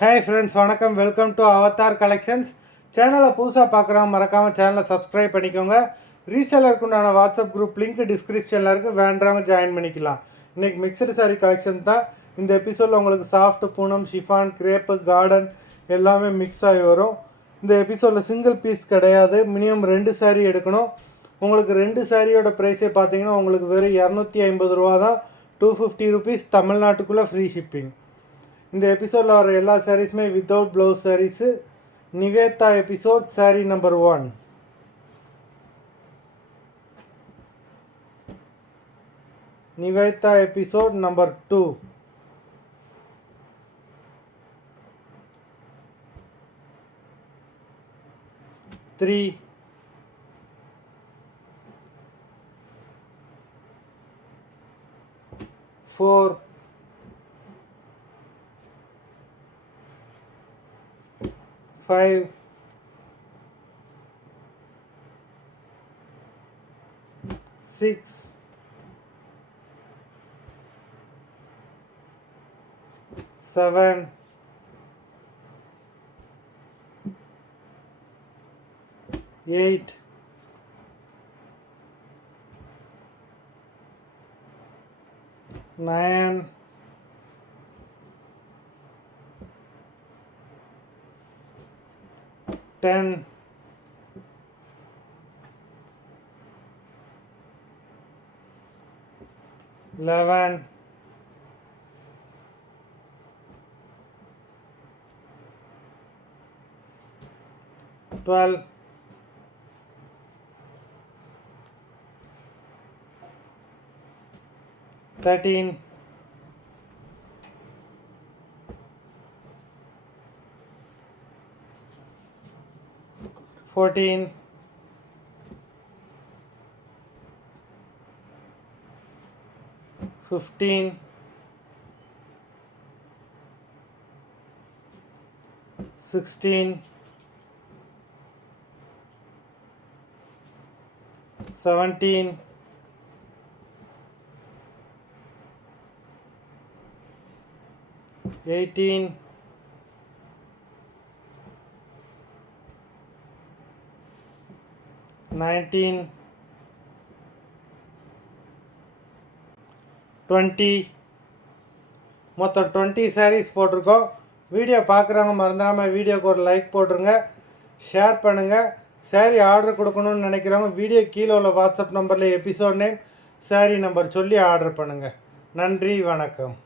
Hi friends, வணக்கம். Welcome to Avatar collections. சேனலை புதுசாக பார்க்குறவங்க மறக்காமல் சேனலை சப்ஸ்கிரைப் பண்ணிக்கோங்க. ரீசேலருக்கு உண்டான வாட்ஸ்அப் குரூப் லிங்க் டிஸ்கிரிப்ஷனில் இருக்குது, வேண்டவங்க ஜாயின் பண்ணிக்கலாம். இன்றைக்கி மிக்சடு சாரீ கலெக்ஷன் தான். இந்த எபிசோடில் உங்களுக்கு சாஃப்ட், பூனம், ஷிஃபான், கிரேப்பு, கார்டன் எல்லாமே மிக்ஸ் ஆகி வரும். இந்த எபிசோடில் சிங்கிள் பீஸ் கிடையாது, மினிமம் 2 சாரீ எடுக்கணும். உங்களுக்கு 2 சாரியோட ப்ரைஸே பார்த்தீங்கன்னா உங்களுக்கு வெறும் 250 ரூபா தான். 250 ருபீஸ், தமிழ்நாட்டுக்குள்ளே ஃப்ரீ ஷிப்பிங். இந்த எபிசோடில் வர எல்லா சாரீஸுமே without blouse saris. Nivetha episode sari number 1. Nivetha episode number 2. Three, 4, 5, 6, 7, 8, 9, 10, 11, 12, 13, 14, 15, 16, 17, 18, 19, 20. மொத்தம் 20 சாரீஸ் போட்டிருக்கோம். வீடியோ பார்க்குறவங்க மறந்துடாமல் வீடியோக்கு ஒரு லைக் போட்டுருங்க, ஷேர் பண்ணுங்கள். சாரீ ஆர்டர் கொடுக்கணும்னு நினைக்கிறவங்க வீடியோ கீழே உள்ள வாட்ஸ்அப் நம்பரில் எபிசோட் நேம், சாரீ நம்பர் சொல்லி ஆர்டர் பண்ணுங்கள். நன்றி, வணக்கம்.